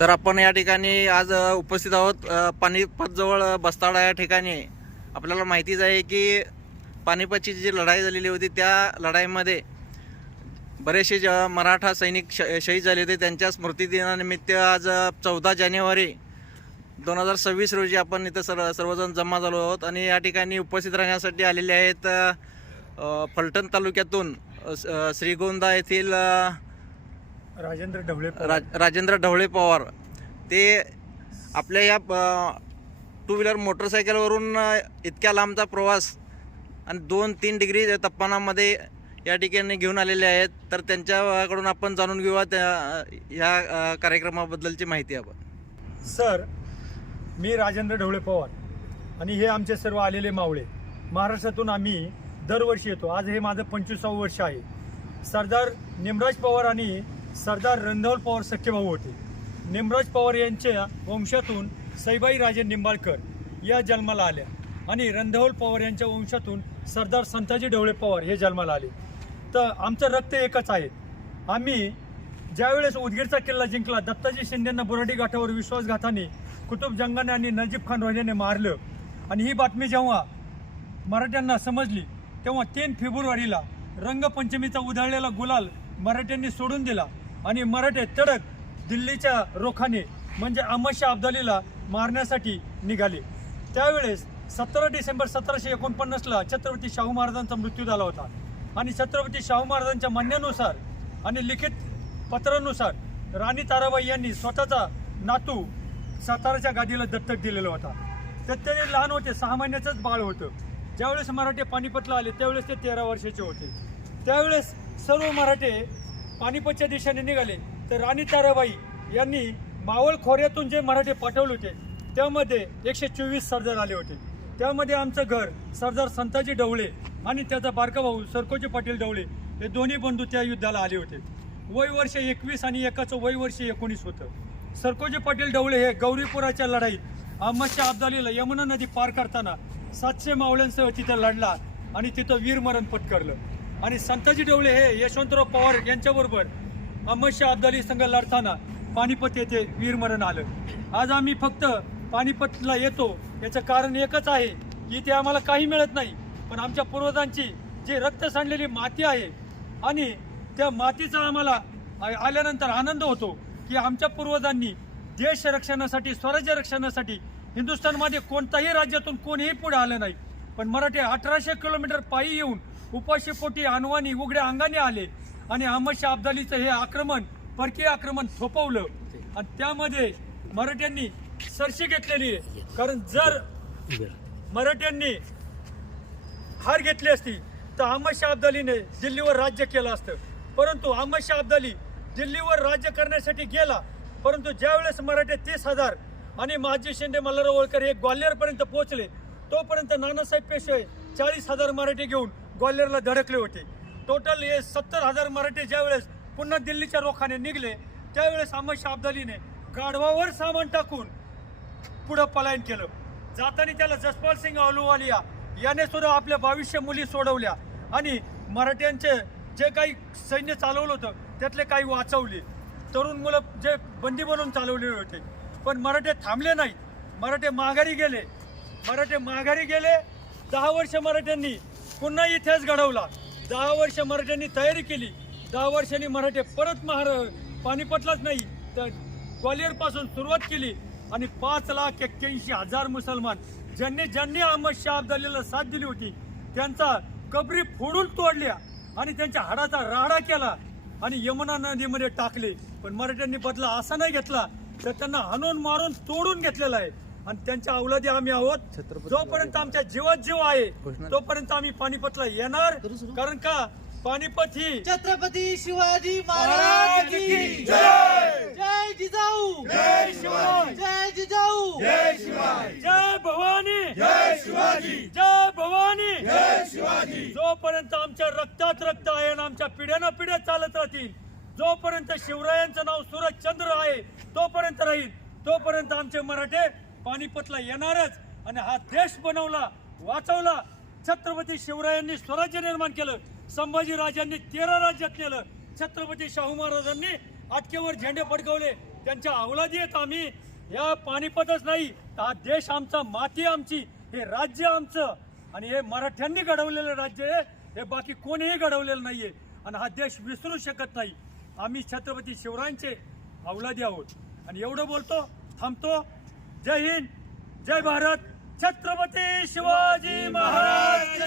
तर आपण या ठिकाणी आज उपस्थित आहोत. अ, पानिपतजवळ बस्ताळा या ठिकाणी. आपल्याला माहितीच आहे की पानिपतची जी लढाई झालेली होती त्या लढाईमध्ये बरेचसे ज मराठा सैनिक श शहीद झाले होते. त्यांच्या स्मृतिदिनानिमित्त आज चौदा जानेवारी दोन हजार सव्वीस रोजी आपण इथं सर्व सर्वजण जमा झालो आहोत आणि या ठिकाणी उपस्थित राहण्यासाठी आलेले आहेत फलटण तालुक्यातून श्रीगोंदा येथील राजेंद्र ढवळे राज राजेंद्र ढवळे पवार. ते आपल्या या टू व्हीलर मोटरसायकलवरून इतक्या लांबचा प्रवास आणि दोन तीन डिग्री तापमानामध्ये या ठिकाणी घेऊन आलेले आहेत. तर त्यांच्याकडून आपण जाणून घेऊया त्या ह्या कार्यक्रमाबद्दलची माहिती आपण. सर मी राजेंद्र ढवळे पवार आणि हे आमचे सर्व आलेले मावळे. महाराष्ट्रातून आम्ही दरवर्षी येतो. आज हे माझं पंचवीसावं वर्ष आहे. सरदार निमराज पवार आणि सरदार रणधवल पवार सख्खे भाऊ होते. निमराज पवार यांच्या वंशातून सईबाई राजे निंबाळकर या जन्माला आल्या आणि रणधवल पवार यांच्या वंशातून सरदार संताजी ढवळे पवार हे जन्माला आले. तर आमचं रक्त एकच आहे. आम्ही ज्यावेळेस उदगीरचा किल्ला जिंकला दत्ताजी शिंदेंना बुराडी घाटावर विश्वासघाताने कुतुब जंगाने आणि नजीब खान रोहिल्याने मारलं आणि ही बातमी जेव्हा मराठ्यांना समजली तेव्हा तीन फेब्रुवारीला रंगपंचमीचा उधळलेला गुलाल मराठ्यांनी सोडून दिला. आणि मराठे तडक दिल्लीच्या रोखाने म्हणजे अहमदशाह अब्दालीला मारण्यासाठी निघाले. त्यावेळेस सतरा डिसेंबर सतराशे एकोणपन्नासला छत्रपती शाहू महाराजांचा मृत्यू झाला होता. आणि छत्रपती शाहू महाराजांच्या म्हणण्यानुसार आणि लिखित पत्रानुसार राणी ताराबाई यांनी स्वतःचा नातू साताराच्या गादीला दत्तक दिलेला होता. तर ते लहान होते सहा महिन्याचंच बाळ होतं. ज्यावेळेस मराठे पानिपतला आले त्यावेळेस ते तेरा वर्षाचे होते. त्यावेळेस सर्व मराठे पानिपतच्या दिशेने निघाले. तर राणी ताराबाई यांनी मावळ खोऱ्यातून जे मराठे पाठवले होते त्यामध्ये एकशे चोवीस सरदार आले होते. त्यामध्ये आमचं घर सरदार संताजी डवळे आणि त्याचा बारका भाऊ सरकोजी पाटील डवळे हे दोन्ही बंधू त्या युद्धाला आले होते. वय वर्ष एकवीस आणि एकाचं वय वर्ष एकोणीस होतं. सरकोजी पाटील डवळे हे गौरीपुराच्या लढाईत अहमदच्या अब्दालीला यमुना नदी पार करताना सातशे मावळ्यांसह तिथं लढला आणि तिथं वीरमरण पत्करलं. आणि संताजी डवळे हे यशवंतराव पवार यांच्याबरोबर अहमदशाह अब्दाली संघ लढताना पानिपत येथे वीरमरण आलं. आज आम्ही फक्त पानिपतला येतो याचं कारण एकच आहे की इथे आम्हाला काही मिळत नाही. पण आमच्या पूर्वजांची जी रक्त सांडलेली माती आहे आणि त्या मातीचा आम्हाला आल्यानंतर आनंद होतो की आमच्या पूर्वजांनी देश रक्षणासाठी स्वराज्य रक्षणासाठी हिंदुस्थानमध्ये कोणत्याही राज्यातून कोणीही पुढे आलं नाही. पण मराठी अठराशे किलोमीटर पायी येऊन उपाशीपोटी अनवानी उघड्या अंगाने आले आणि अहमदशाह अब्दालीचं हे आक्रमण परकीय आक्रमण थोपवलं. आणि त्यामध्ये मराठ्यांनी सरशी घेतलेली आहे. कारण जर मराठ्यांनी हार घेतली असती तर अहमदशाह अब्दालीने दिल्लीवर राज्य केलं असतं. परंतु अहमदशाह अब्दाली दिल्लीवर राज्य करण्यासाठी गेला. परंतु ज्यावेळेस मराठे तीस हजार आणि माजी शिंदे मल्हारराव होळकर हे ग्वाल्हेरपर्यंत पोहोचले तोपर्यंत नानासाहेब पेशवे चाळीस हजार मराठे घेऊन ग्वाल्हेरला धडकले होते. टोटल हे सत्तर हजार मराठे ज्यावेळेस पुन्हा दिल्लीच्या रोखाने निघले त्यावेळेस अहमदशाह अब्दालीने गाढवावर सामान टाकून पुढं पलायन केलं. जाताना त्याला जसपाल सिंग अहलुवालिया याने सुद्धा आपल्या बावीसशे मुली सोडवल्या आणि मराठ्यांचे जे काही सैन्य चालवलं होतं त्यातले काही वाचवले. तरुण मुलं जे बंदी बनवून चालवले होते. पण मराठे थांबले नाही मराठे माघारी गेले. मराठे माघारी गेले. दहा वर्ष मराठ्यांनी पुन्हा इतिहास घडवला. दहा वर्ष मराठ्यांनी तयारी केली. दहा वर्षांनी मराठे परत महार पानिपतलाच नाही तर ग्वालियरपासून सुरुवात केली आणि पाच लाख एक्क्याऐंशी हजार मुसलमान ज्यांनी ज्यांनी अहमद शाह अब्दालीला साथ दिली होती त्यांचा कबरी फोडून तोडल्या आणि त्यांच्या हाडाचा राडा केला आणि यमुना नदीमध्ये टाकले. पण मराठ्यांनी बदला असा नाही घेतला तर त्यांना हाणून मारून तोडून घेतलेला आहे. आणि त्यांच्या अवलादी आम्ही आहोत. जोपर्यंत आमच्या जीवात जीव आहे तोपर्यंत आम्ही पानिपतला येणार. कारण का? पानिपत ही छत्रपती शिवाजी महाराज की जय! जय जिजाऊ! जय शिवाजी! जय जिजाऊ! जय शिवाजी! जय भवानी! जय शिवाजी! जय भवानी! जय शिवाजी! जोपर्यंत आमच्या रक्तात रक्त आहे आणि आमच्या पिढ्यानं पिढ्या चालत राहतील जोपर्यंत शिवरायांचं नाव सूरज चंद्र आहे तोपर्यंत राहील तोपर्यंत आमचे मराठे पानिपतला येणारच. आणि हा देश बनवला वाचवला. छत्रपती शिवरायांनी स्वराज्य निर्माण केलं. संभाजी राजांनी तेरा राज्यात नेलं. छत्रपती शाहू महाराजांनी अटकेवर झेंडे फडकवले. त्यांच्या अवलादी आहेत आम्ही. या पानिपतच नाही तर हा देश आमचा माती आमची हे राज्य आमचं. आणि हे मराठ्यांनी घडवलेलं राज्य आहे. हे बाकी कोणीही घडवलेलं नाहीये. आणि हा देश विसरू शकत नाही. आम्ही छत्रपती शिवरायांचे अवलादी आहोत. आणि एवढं बोलतो थांबतो. जय हिंद जय भारत. छत्रपती शिवाजी महाराज.